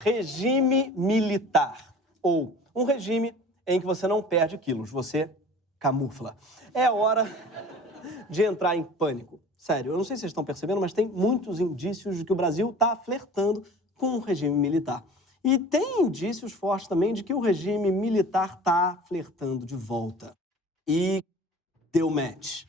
Regime militar, ou um regime em que você não perde quilos, você camufla. É hora de entrar em pânico. Sério, eu não sei se vocês estão percebendo, mas tem muitos indícios de que o Brasil está flertando com o regime militar. E tem indícios fortes também de que o regime militar está flertando de volta. E deu match.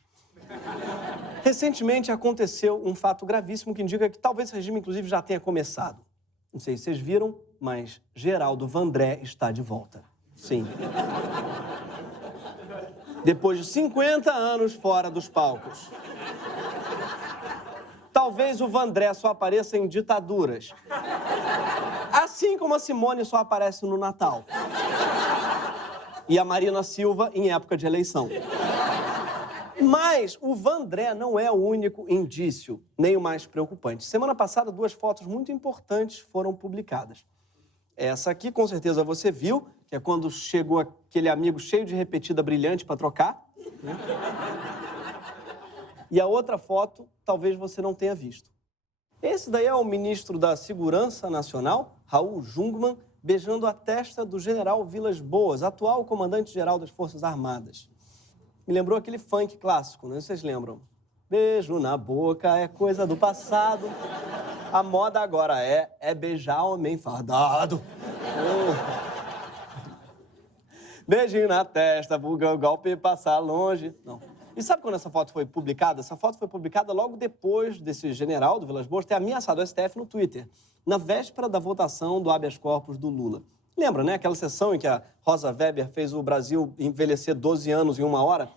Recentemente aconteceu um fato gravíssimo que indica que talvez esse regime, inclusive, já tenha começado. Não sei se vocês viram, mas Geraldo Vandré está de volta. Sim. Depois de 50 anos fora dos palcos. Talvez o Vandré só apareça em ditaduras. Assim como a Simone só aparece no Natal. E a Marina Silva em época de eleição. Mas o Vandré não é o único indício, nem o mais preocupante. Semana passada, 2 fotos muito importantes foram publicadas. Essa aqui, com certeza, você viu, que é quando chegou aquele amigo cheio de repetida brilhante para trocar. Né? E a outra foto, talvez você não tenha visto. Esse daí é o ministro da Segurança Nacional, Raul Jungmann, beijando a testa do general Vilas Boas, atual comandante-geral das Forças Armadas. Me lembrou aquele funk clássico, né? Vocês lembram? Beijo na boca é coisa do passado. A moda agora é beijar homem fardado. Beijinho na testa, pro golpe passar longe. Não. E sabe quando essa foto foi publicada? Essa foto foi publicada logo depois desse general do Vilas Boas ter ameaçado o STF no Twitter, na véspera da votação do habeas corpus do Lula. Lembra, né? Aquela sessão em que a Rosa Weber fez o Brasil envelhecer 12 anos em 1 hora?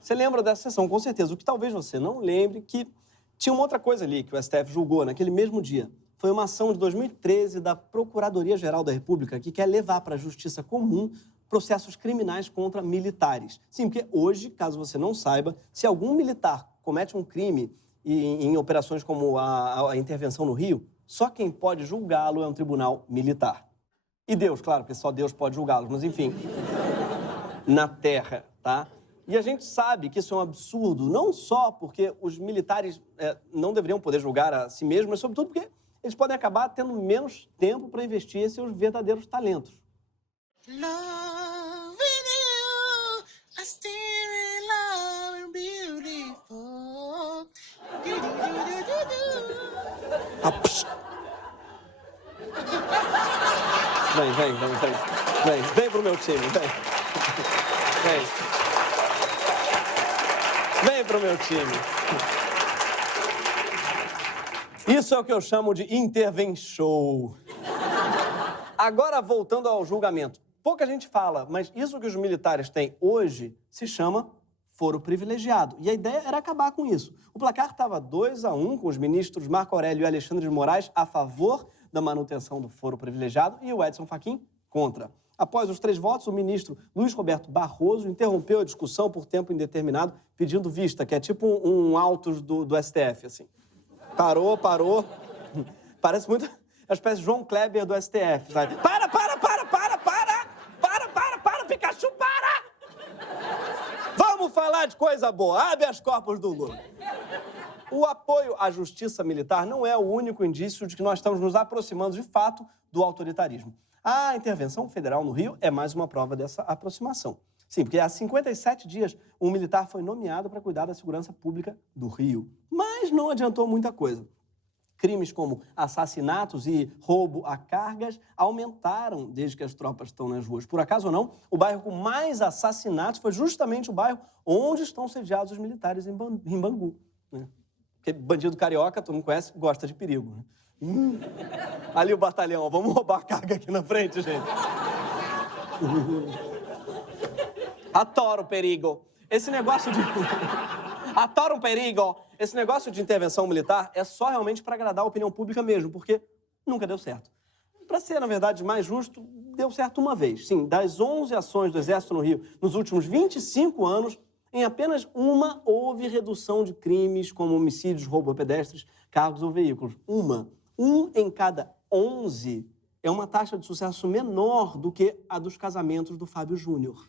Você lembra dessa sessão, com certeza. O que talvez você não lembre que tinha uma outra coisa ali que o STF julgou naquele mesmo dia. Foi uma ação de 2013 da Procuradoria-Geral da República que quer levar para a justiça comum processos criminais contra militares. Sim, porque hoje, caso você não saiba, se algum militar comete um crime em operações como a intervenção no Rio, só quem pode julgá-lo é um tribunal militar. E Deus, claro, porque só Deus pode julgá-los, mas enfim, na terra, tá? E a gente sabe que isso é um absurdo, não só porque os militares não deveriam poder julgar a si mesmos, mas sobretudo porque eles podem acabar tendo menos tempo para investir em seus verdadeiros talentos. Vem pro meu time, vem. Vem pro meu time. Isso é o que eu chamo de intervenshow. Agora, voltando ao julgamento. Pouca gente fala, mas isso que os militares têm hoje se chama foro privilegiado. E a ideia era acabar com isso. O placar estava 2-1 com os ministros Marco Aurélio e Alexandre de Moraes a favor da manutenção do foro privilegiado e o Edson Fachin contra. Após os 3 votos, o ministro Luiz Roberto Barroso interrompeu a discussão por tempo indeterminado, pedindo vista, que é tipo um autos do STF, assim. Parou. Parece muito a espécie de João Kleber do STF, sabe? Para, Pikachu, para! Vamos falar de coisa boa, habeas corpus do Lula. O apoio à justiça militar não é o único indício de que nós estamos nos aproximando, de fato, do autoritarismo. A intervenção federal no Rio é mais uma prova dessa aproximação. Sim, porque há 57 dias um militar foi nomeado para cuidar da segurança pública do Rio. Mas não adiantou muita coisa. Crimes como assassinatos e roubo a cargas aumentaram desde que as tropas estão nas ruas. Por acaso ou não, o bairro com mais assassinatos foi justamente o bairro onde estão sediados os militares em Bangu. Né? Porque bandido carioca, todo mundo conhece, gosta de perigo. Né? Ali o batalhão, vamos roubar a carga aqui na frente, gente. Adoro perigo. Esse negócio de... Adoro um perigo. Esse negócio de intervenção militar é só realmente para agradar a opinião pública mesmo, porque nunca deu certo. Para ser, na verdade, mais justo, deu certo uma vez. Sim, das 11 ações do Exército no Rio nos últimos 25 anos, em apenas uma houve redução de crimes como homicídios, roubo a pedestres, carros ou veículos. Uma. 1 em cada 11 é uma taxa de sucesso menor do que a dos casamentos do Fábio Júnior.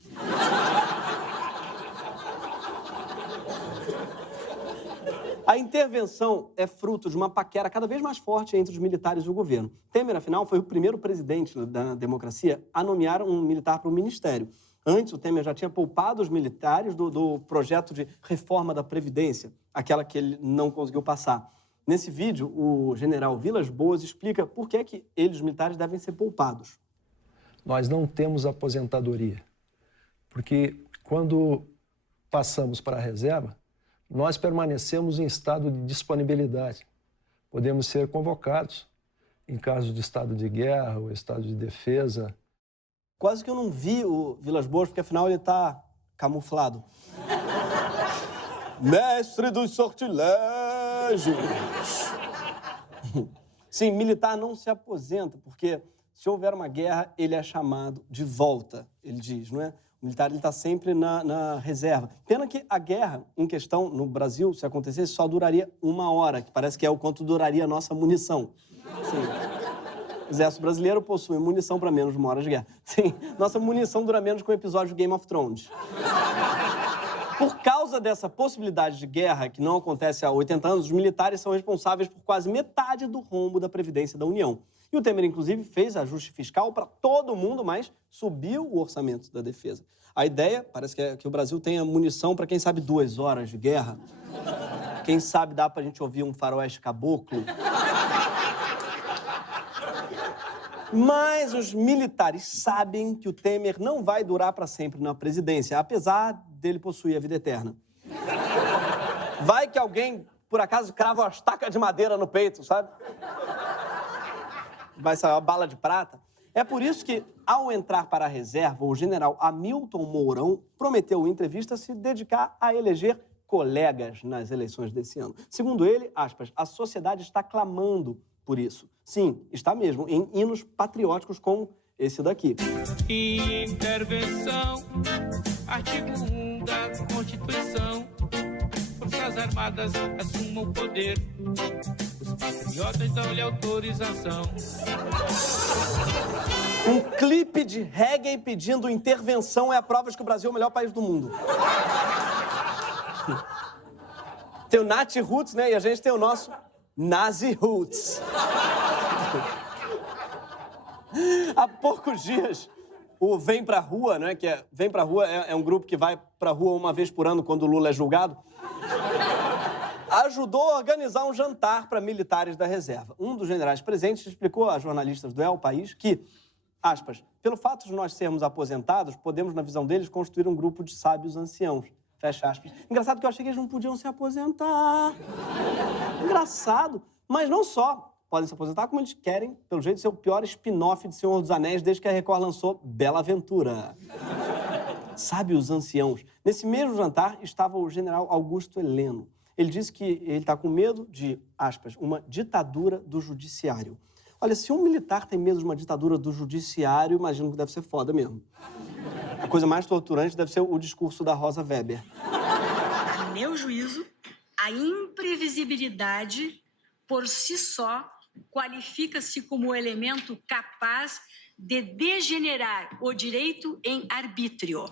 A intervenção é fruto de uma paquera cada vez mais forte entre os militares e o governo. Temer, afinal, foi o primeiro presidente da democracia a nomear um militar para o ministério. Antes, o Temer já tinha poupado os militares do projeto de reforma da Previdência, aquela que ele não conseguiu passar. Nesse vídeo, o general Vilas Boas explica por que eles, os militares, devem ser poupados. Nós não temos aposentadoria, porque quando passamos para a reserva, nós permanecemos em estado de disponibilidade. Podemos ser convocados em caso de estado de guerra ou estado de defesa. Quase que eu não vi o Vilas Boas, porque afinal ele está camuflado. Mestre dos sortilégios! Sim, militar não se aposenta, porque se houver uma guerra, ele é chamado de volta, ele diz, não é? O militar está sempre na reserva. Pena que a guerra em questão no Brasil, se acontecesse, só duraria 1 hora, que parece que é o quanto duraria a nossa munição. Sim. O exército brasileiro possui munição para menos de 1 hora de guerra. Sim, nossa munição dura menos que um episódio de Game of Thrones. Por causa dessa possibilidade de guerra, que não acontece há 80 anos, os militares são responsáveis por quase metade do rombo da Previdência da União. E o Temer, inclusive, fez ajuste fiscal para todo mundo, mas subiu o orçamento da defesa. A ideia, parece que o Brasil tenha munição para, quem sabe, 2 horas de guerra. Quem sabe dá para a gente ouvir um faroeste caboclo. Mas os militares sabem que o Temer não vai durar para sempre na presidência, apesar dele possuir a vida eterna. Vai que alguém, por acaso, crava uma estaca de madeira no peito, sabe? Vai sair uma bala de prata. É por isso que, ao entrar para a reserva, o general Hamilton Mourão prometeu em entrevista se dedicar a eleger colegas nas eleições desse ano. Segundo ele, aspas, a sociedade está clamando por isso. Sim, está mesmo, em hinos patrióticos como esse daqui. Intervenção, artigo 1 da Constituição. Forças Armadas assumam o poder. Os patriotas dão-lhe autorização. Um clipe de reggae pedindo intervenção é a prova de que o Brasil é o melhor país do mundo. Tem o Nat Roots, né? E a gente tem o nosso Nazi Roots. Há poucos dias, o Vem Pra Rua, né? Vem Pra Rua é um grupo que vai pra rua uma vez por ano quando o Lula é julgado. Ajudou a organizar um jantar para militares da reserva. Um dos generais presentes explicou a jornalistas do El País que, aspas, pelo fato de nós sermos aposentados, podemos, na visão deles, construir um grupo de sábios anciãos. Fecha aspas. Engraçado que eu achei que eles não podiam se aposentar. Engraçado. Mas não só podem se aposentar, como eles querem, pelo jeito, ser o pior spin-off de Senhor dos Anéis desde que a Record lançou Bela Aventura. Sábios anciãos. Nesse mesmo jantar estava o general Augusto Heleno. Ele disse que ele está com medo de, aspas, uma ditadura do judiciário. Olha, se um militar tem medo de uma ditadura do judiciário, imagino que deve ser foda mesmo. A coisa mais torturante deve ser o discurso da Rosa Weber. A meu juízo, a imprevisibilidade, por si só, qualifica-se como elemento capaz de degenerar o direito em arbítrio.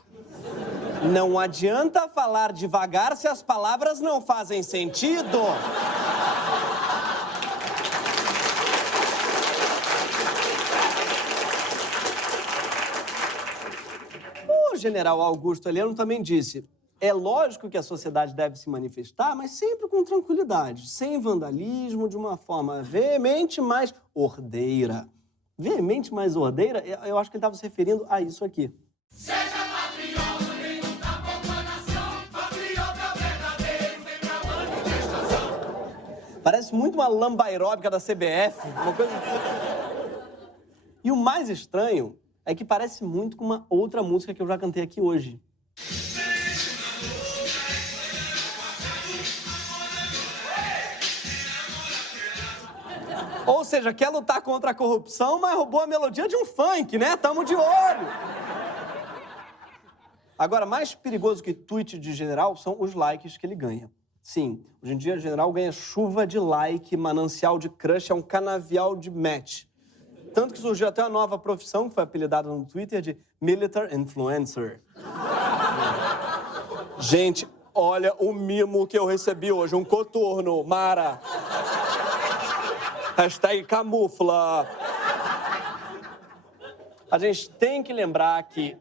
Não adianta falar devagar se as palavras não fazem sentido. O general Augusto Heleno também disse: é lógico que a sociedade deve se manifestar, mas sempre com tranquilidade, sem vandalismo, de uma forma veemente, mas ordeira. Veemente, mas ordeira? Eu acho que ele estava se referindo a isso aqui. Seja patriota, quem não tá poupando a nação. Patriota verdadeiro, vem pra manifestação. Parece muito uma lamba aeróbica da CBF, uma coisa... E o mais estranho é que parece muito com uma outra música que eu já cantei aqui hoje. Ou seja, quer lutar contra a corrupção, mas roubou a melodia de um funk, né? Tamo de olho! Agora, mais perigoso que tweet de general são os likes que ele ganha. Sim, hoje em dia o general ganha chuva de like, manancial de crush, é um canavial de match. Tanto que surgiu até uma nova profissão, que foi apelidada no Twitter de Military Influencer. Gente, Olha o mimo que eu recebi hoje, um coturno, Mara. Hashtag camufla. A gente tem que lembrar que,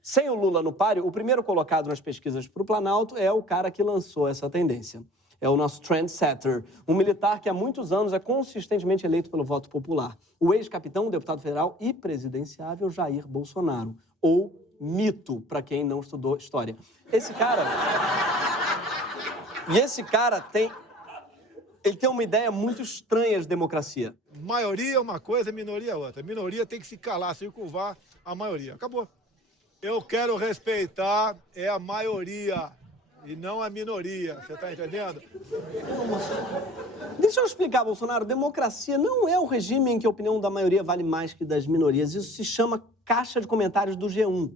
sem o Lula no páreo, o primeiro colocado nas pesquisas para o Planalto é o cara que lançou essa tendência. É o nosso trendsetter, um militar que há muitos anos é consistentemente eleito pelo voto popular. O ex-capitão, deputado federal e presidenciável Jair Bolsonaro. Ou mito, para quem não estudou história. Esse cara ele tem uma ideia muito estranha de democracia. Maioria é uma coisa, minoria é outra. Minoria tem que se calar, circunvar a maioria. Acabou. Eu quero respeitar a maioria e não a minoria. Você tá entendendo? Deixa eu explicar, Bolsonaro. Democracia não é o regime em que a opinião da maioria vale mais que das minorias. Isso se chama caixa de comentários do G1.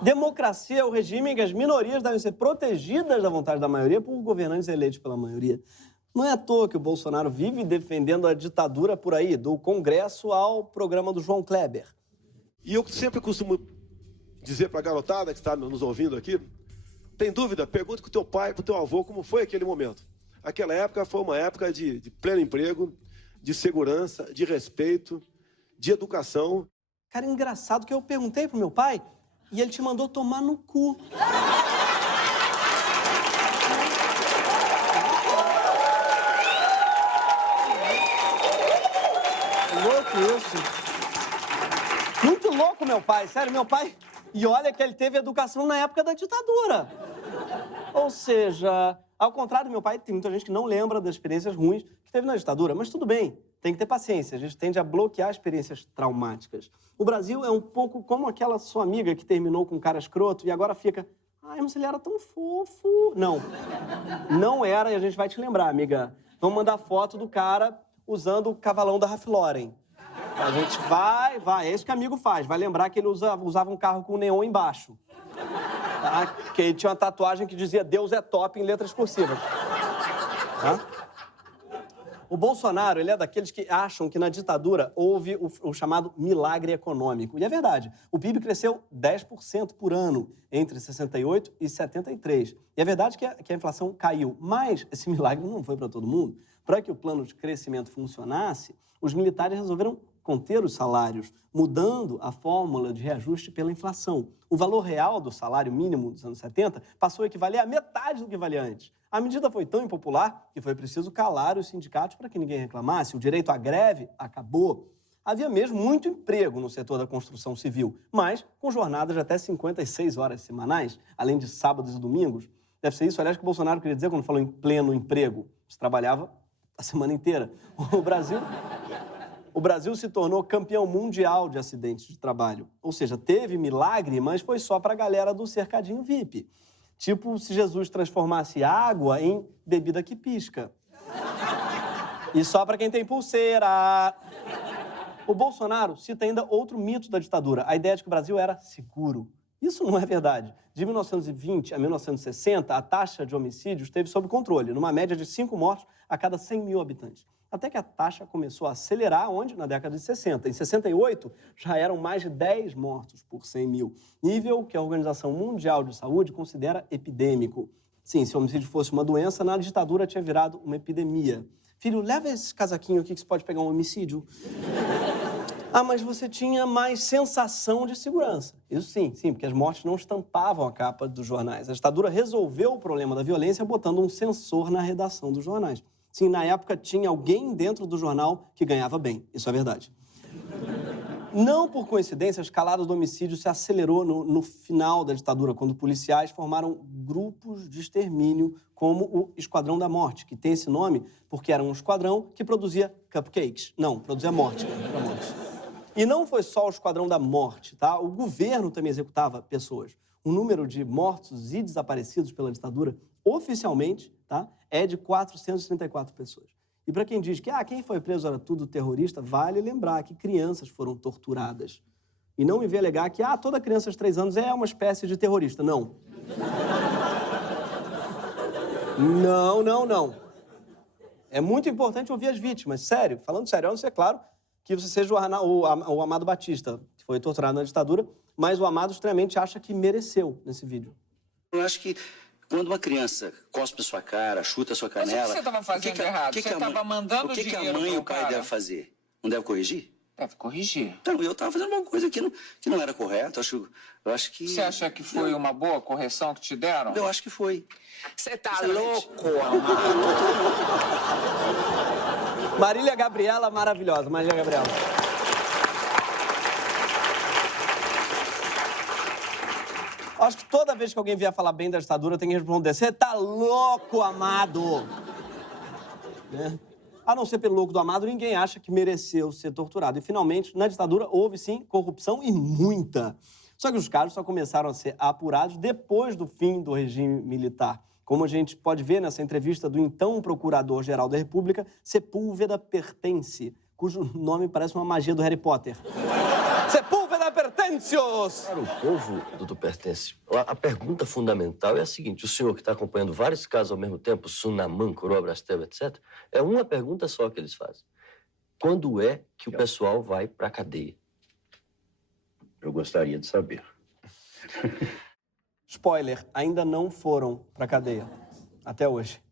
Democracia é o regime em que as minorias devem ser protegidas da vontade da maioria por governantes eleitos pela maioria. Não é à toa que o Bolsonaro vive defendendo a ditadura por aí, do Congresso ao programa do João Kleber. E eu sempre costumo dizer para a garotada que está nos ouvindo aqui, tem dúvida? Pergunta com o teu pai, com o teu avô, como foi aquele momento. Aquela época foi uma época de pleno emprego, de segurança, de respeito, de educação. Cara, engraçado que eu perguntei pro meu pai e ele te mandou tomar no cu. Louco isso. Muito louco, meu pai. Sério, meu pai... E olha que ele teve educação na época da ditadura. Ou seja, ao contrário do meu pai, tem muita gente que não lembra das experiências ruins que teve na ditadura. Mas tudo bem, tem que ter paciência. A gente tende a bloquear experiências traumáticas. O Brasil é um pouco como aquela sua amiga que terminou com um cara escroto e agora fica... Ai, mas ele era tão fofo. Não, não era e a gente vai te lembrar, amiga. Vamos mandar foto do cara usando o cavalão da Ralph Lauren. A gente vai, é isso que amigo faz. Vai lembrar que ele usava um carro com neon embaixo. Tá? Que ele tinha uma tatuagem que dizia Deus é top em letras cursivas. Tá? O Bolsonaro, ele é daqueles que acham que na ditadura houve o chamado milagre econômico. E é verdade. O PIB cresceu 10% por ano entre 68 e 73. E é verdade que a inflação caiu. Mas esse milagre não foi para todo mundo. Para que o plano de crescimento funcionasse, os militares resolveram conter os salários, mudando a fórmula de reajuste pela inflação. O valor real do salário mínimo dos anos 70 passou a equivaler a metade do que valia antes. A medida foi tão impopular que foi preciso calar os sindicatos para que ninguém reclamasse. O direito à greve acabou. Havia mesmo muito emprego no setor da construção civil, mas com jornadas de até 56 horas semanais, além de sábados e domingos. Deve ser isso, aliás, que o Bolsonaro queria dizer quando falou em pleno emprego. Você trabalhava a semana inteira. O Brasil se tornou campeão mundial de acidentes de trabalho. Ou seja, teve milagre, mas foi só para a galera do cercadinho VIP. Tipo se Jesus transformasse água em bebida que pisca. E só para quem tem pulseira. O Bolsonaro cita ainda outro mito da ditadura, a ideia de que o Brasil era seguro. Isso não é verdade. De 1920 a 1960, a taxa de homicídios esteve sob controle, numa média de 5 mortos a cada 100 mil habitantes. Até que a taxa começou a acelerar, onde? Na década de 60. Em 68, já eram mais de 10 mortos por 100 mil. Nível que a Organização Mundial de Saúde considera epidêmico. Sim, se o homicídio fosse uma doença, na ditadura tinha virado uma epidemia. Filho, leva esse casaquinho aqui que você pode pegar um homicídio. Ah, mas você tinha mais sensação de segurança. Isso sim, porque as mortes não estampavam a capa dos jornais. A ditadura resolveu o problema da violência botando um sensor na redação dos jornais. Sim, na época tinha alguém dentro do jornal que ganhava bem. Isso é verdade. Não por coincidência, a escalada do homicídio se acelerou no final da ditadura, quando policiais formaram grupos de extermínio, como o Esquadrão da Morte, que tem esse nome porque era um esquadrão que produzia cupcakes. Não, produzia morte. E não foi só o Esquadrão da Morte, tá? O governo também executava pessoas. O número de mortos e desaparecidos pela ditadura, oficialmente, tá, é de 434 pessoas. E para quem diz que quem foi preso era tudo terrorista, vale lembrar que crianças foram torturadas. E não me vê alegar que toda criança de 3 anos é uma espécie de terrorista. Não. Não. É muito importante ouvir as vítimas, sério. Falando sério, a não ser, claro, que você seja o Amado Batista, que foi torturado na ditadura, mas o Amado extremamente acha que mereceu nesse vídeo. Eu acho que quando uma criança cospe a sua cara, chuta a sua canela... Mas o que você estava fazendo errado? Você estava mandando dinheiro O que a mãe e o pai cara? devem fazer? Não deve corrigir? Deve corrigir. Então, eu estava fazendo uma coisa que não era correta. Eu acho que... Você acha que foi uma boa correção que te deram? Eu acho que foi. Você tá louco, amado. Marília Gabriela, maravilhosa. Marília Gabriela. Acho que toda vez que alguém vier falar bem da ditadura, tem que responder: você tá louco, amado? Né? A não ser pelo louco do amado, ninguém acha que mereceu ser torturado. E, finalmente, na ditadura, houve, sim, corrupção e muita. Só que os casos só começaram a ser apurados depois do fim do regime militar. Como a gente pode ver nessa entrevista do então Procurador-Geral da República, Sepúlveda Pertence, cujo nome parece uma magia do Harry Potter. Sepúlveda Pertencios! Para o povo, doutor Pertence, a pergunta fundamental é a seguinte: o senhor que está acompanhando vários casos ao mesmo tempo, Sunaman, Coroa, Brastel, etc., é uma pergunta só que eles fazem. Quando é que o pessoal vai para a cadeia? Eu gostaria de saber. Spoiler, ainda não foram para a cadeia, até hoje.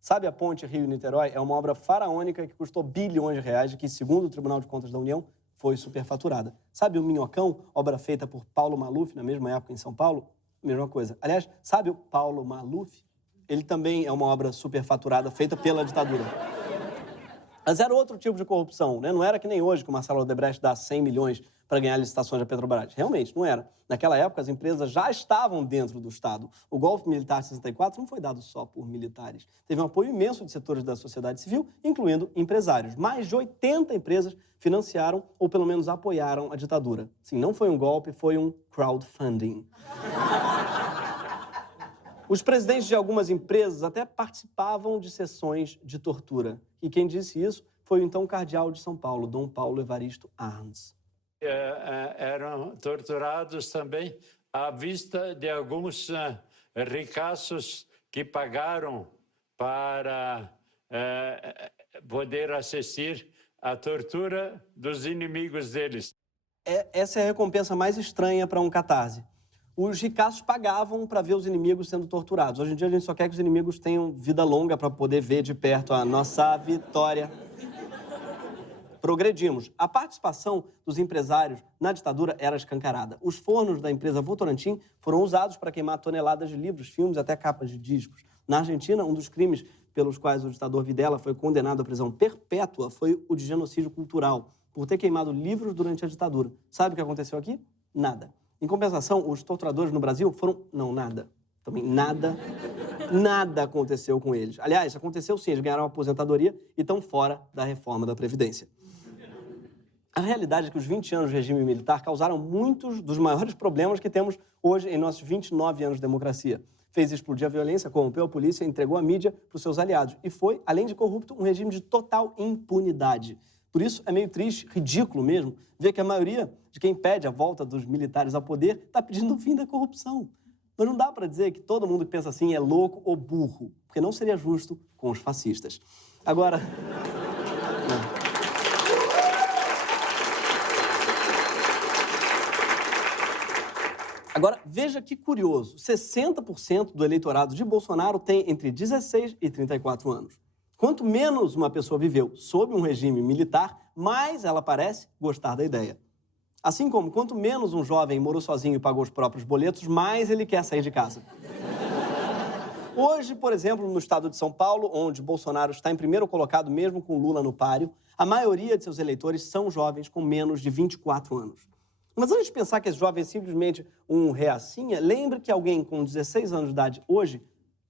Sabe a ponte Rio-Niterói? É uma obra faraônica que custou bilhões de reais e que, segundo o Tribunal de Contas da União, foi superfaturada. Sabe o Minhocão, obra feita por Paulo Maluf, na mesma época em São Paulo? Mesma coisa. Aliás, sabe o Paulo Maluf? Ele também é uma obra superfaturada feita pela ditadura. Mas era outro tipo de corrupção, né? Não era que nem hoje, que o Marcelo Odebrecht dá 100 milhões para ganhar licitações da Petrobras. Realmente, não era. Naquela época, as empresas já estavam dentro do Estado. O golpe militar de 64 não foi dado só por militares. Teve um apoio imenso de setores da sociedade civil, incluindo empresários. Mais de 80 empresas financiaram ou, pelo menos, apoiaram a ditadura. Sim, não foi um golpe, foi um crowdfunding. Os presidentes de algumas empresas até participavam de sessões de tortura. E quem disse isso foi o então cardeal de São Paulo, Dom Paulo Evaristo Arns. Eram torturados também à vista de alguns ricaços que pagaram para poder assistir à tortura dos inimigos deles. Essa é a recompensa mais estranha para um catarse. Os ricaços pagavam para ver os inimigos sendo torturados. Hoje em dia a gente só quer que os inimigos tenham vida longa para poder ver de perto a nossa vitória. Progredimos. A participação dos empresários na ditadura era escancarada. Os fornos da empresa Votorantim foram usados para queimar toneladas de livros, filmes e até capas de discos. Na Argentina, um dos crimes pelos quais o ditador Videla foi condenado à prisão perpétua foi o de genocídio cultural, por ter queimado livros durante a ditadura. Sabe o que aconteceu aqui? Nada. Em compensação, os torturadores no Brasil foram... Não, nada. Também nada aconteceu com eles. Aliás, aconteceu sim, eles ganharam aposentadoria e estão fora da reforma da Previdência. A realidade é que os 20 anos de regime militar causaram muitos dos maiores problemas que temos hoje em nossos 29 anos de democracia. Fez explodir a violência, corrompeu a polícia e entregou a mídia para os seus aliados. E foi, além de corrupto, um regime de total impunidade. Por isso, é meio triste, ridículo mesmo, ver que a maioria de quem pede a volta dos militares ao poder está pedindo o fim da corrupção. Mas não dá para dizer que todo mundo que pensa assim é louco ou burro, porque não seria justo com os fascistas. Agora... Agora, veja que curioso, 60% do eleitorado de Bolsonaro tem entre 16 e 34 anos. Quanto menos uma pessoa viveu sob um regime militar, mais ela parece gostar da ideia. Assim como, quanto menos um jovem morou sozinho e pagou os próprios boletos, mais ele quer sair de casa. Hoje, por exemplo, no estado de São Paulo, onde Bolsonaro está em primeiro colocado mesmo com Lula no páreo, a maioria de seus eleitores são jovens com menos de 24 anos. Mas antes de pensar que esse jovem é simplesmente um reacinha, lembre que alguém com 16 anos de idade hoje,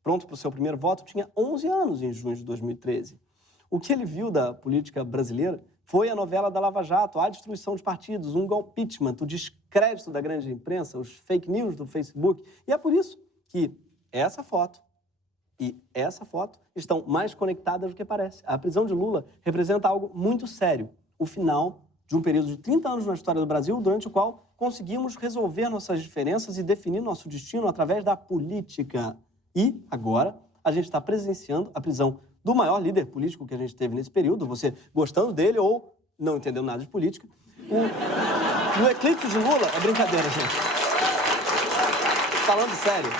pronto para o seu primeiro voto, tinha 11 anos em junho de 2013. O que ele viu da política brasileira foi a novela da Lava Jato, a destruição de partidos, um golpeamento, o descrédito da grande imprensa, os fake news do Facebook. E é por isso que essa foto e essa foto estão mais conectadas do que parece. A prisão de Lula representa algo muito sério, o final de um período de 30 anos na história do Brasil, durante o qual conseguimos resolver nossas diferenças e definir nosso destino através da política. E, agora, a gente está presenciando a prisão do maior líder político que a gente teve nesse período, você gostando dele ou não entendendo nada de política. O eclipse de Lula é brincadeira, gente. Falando sério,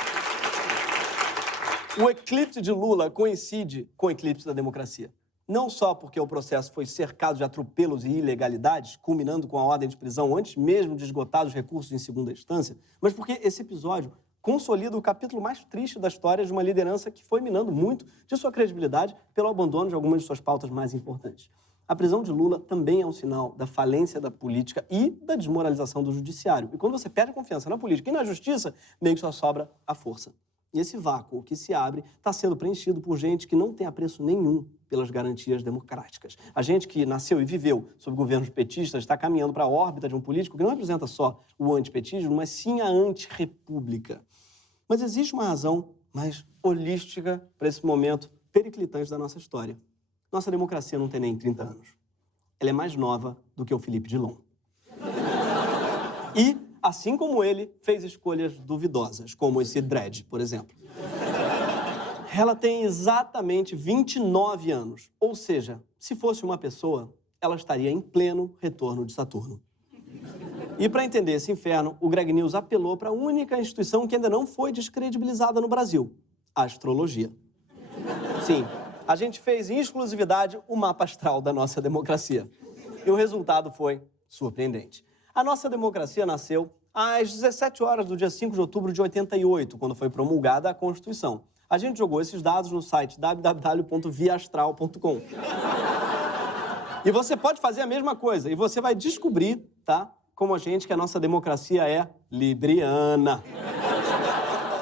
O eclipse de Lula coincide com o eclipse da democracia. Não só porque o processo foi cercado de atropelos e ilegalidades, culminando com a ordem de prisão antes mesmo de esgotar os recursos em segunda instância, mas porque esse episódio consolida o capítulo mais triste da história de uma liderança que foi minando muito de sua credibilidade pelo abandono de algumas de suas pautas mais importantes. A prisão de Lula também é um sinal da falência da política e da desmoralização do judiciário. E quando você perde a confiança na política e na justiça, meio que só sobra a força. E esse vácuo que se abre está sendo preenchido por gente que não tem apreço nenhum pelas garantias democráticas. A gente que nasceu e viveu sob governos petistas está caminhando para a órbita de um político que não representa só o antipetismo, mas sim a antirrepública. Mas existe uma razão mais holística para esse momento periclitante da nossa história. Nossa democracia não tem nem 30 anos. Ela é mais nova do que o Felipe Dilon. E, assim como ele, fez escolhas duvidosas, como esse Dredd, por exemplo. Ela tem exatamente 29 anos. Ou seja, se fosse uma pessoa, ela estaria em pleno retorno de Saturno. E para entender esse inferno, o Greg News apelou para a única instituição que ainda não foi descredibilizada no Brasil, a astrologia. Sim, a gente fez em exclusividade o mapa astral da nossa democracia. E o resultado foi surpreendente. A nossa democracia nasceu às 17 horas do dia 5 de outubro de 88, quando foi promulgada a Constituição. A gente jogou esses dados no site www.viastral.com. E você pode fazer a mesma coisa, e você vai descobrir, tá, como a gente, que a nossa democracia é libriana.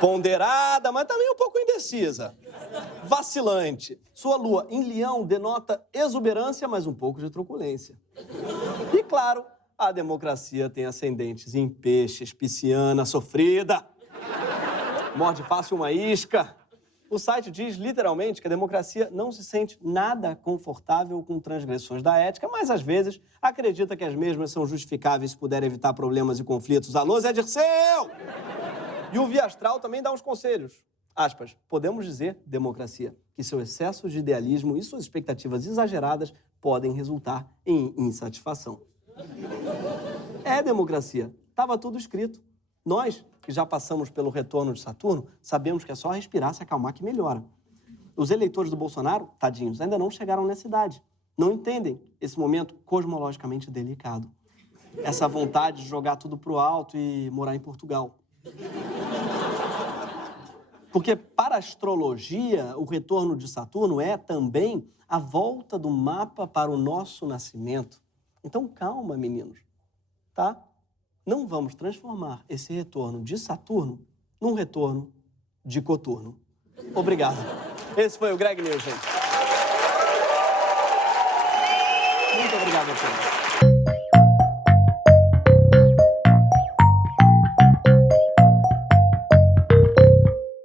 Ponderada, mas também um pouco indecisa. Vacilante. Sua lua em Leão denota exuberância, mas um pouco de truculência. E, claro, a democracia tem ascendentes em Peixes, pisciana, sofrida. Morde fácil uma isca. O site diz, literalmente, que a democracia não se sente nada confortável com transgressões da ética, mas, às vezes, acredita que as mesmas são justificáveis se puder evitar problemas e conflitos. Alô, Zé Dirceu! E o Via Astral também dá uns conselhos. Aspas, podemos dizer, democracia, que seu excesso de idealismo e suas expectativas exageradas podem resultar em insatisfação. É democracia. Estava tudo escrito. Nós, que já passamos pelo retorno de Saturno, sabemos que é só respirar, se acalmar que melhora. Os eleitores do Bolsonaro, tadinhos, ainda não chegaram nessa idade. Não entendem esse momento cosmologicamente delicado. Essa vontade de jogar tudo pro alto e morar em Portugal. Porque para a astrologia, o retorno de Saturno é também a volta do mapa para o nosso nascimento. Então calma, meninos, tá? Não vamos transformar esse retorno de Saturno num retorno de Coturno. Obrigado. Esse foi o Greg News, gente. Muito obrigado a todos.